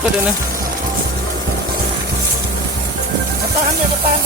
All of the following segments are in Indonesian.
dekat ini. Bertahan ya, bertahan.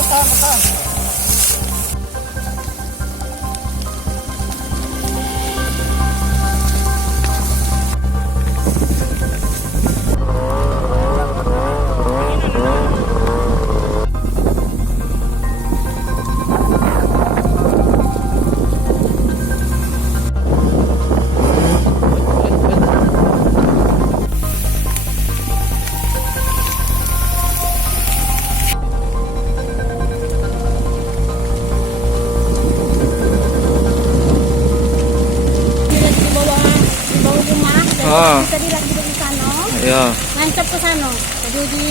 Tadi lagi di sana, Iya. ngancap ke sana. Jadi di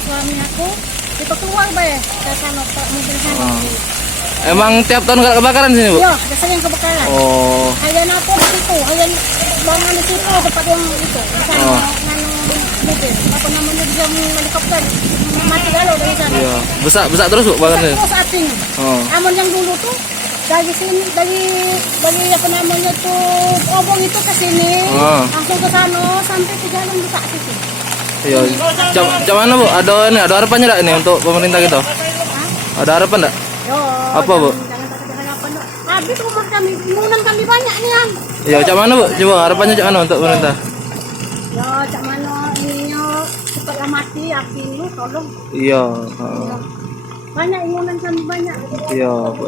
suami aku itu keluar ke sana ke mobil sana. Emang tiap tahun nggak kebakaran sini, Bu? Iya, ada sering kebakaran. Oh. Hayan apa di situ, hayan bangun di situ tempat yang itu. Di sana nganu mobil. Apa namanya dia helikopter mati galau dari sana. Iya. Besar terus, Bu, bakarnya. Terus apinya. Namun yang dulu tuh dari sini dari apa namanya tuh obong itu ke sini langsung ke sana sampai ke jalan besar situ. Iya. Jam mana, Bu? Ada harapannya enggak ini untuk pemerintah kita? Ada harapan enggak? Yo, Apa, Bu? Jangan takut harapan. Habis rumah kami, bangunan kami banyak nih, Yang. Iya, cak mana, Bu? Coba harapannya cak mana untuk pemerintah? Yo, cak mana ininya cepatlah mati api ini tolong. Iya, Banyak bangunan kami banyak. Iya, Bu.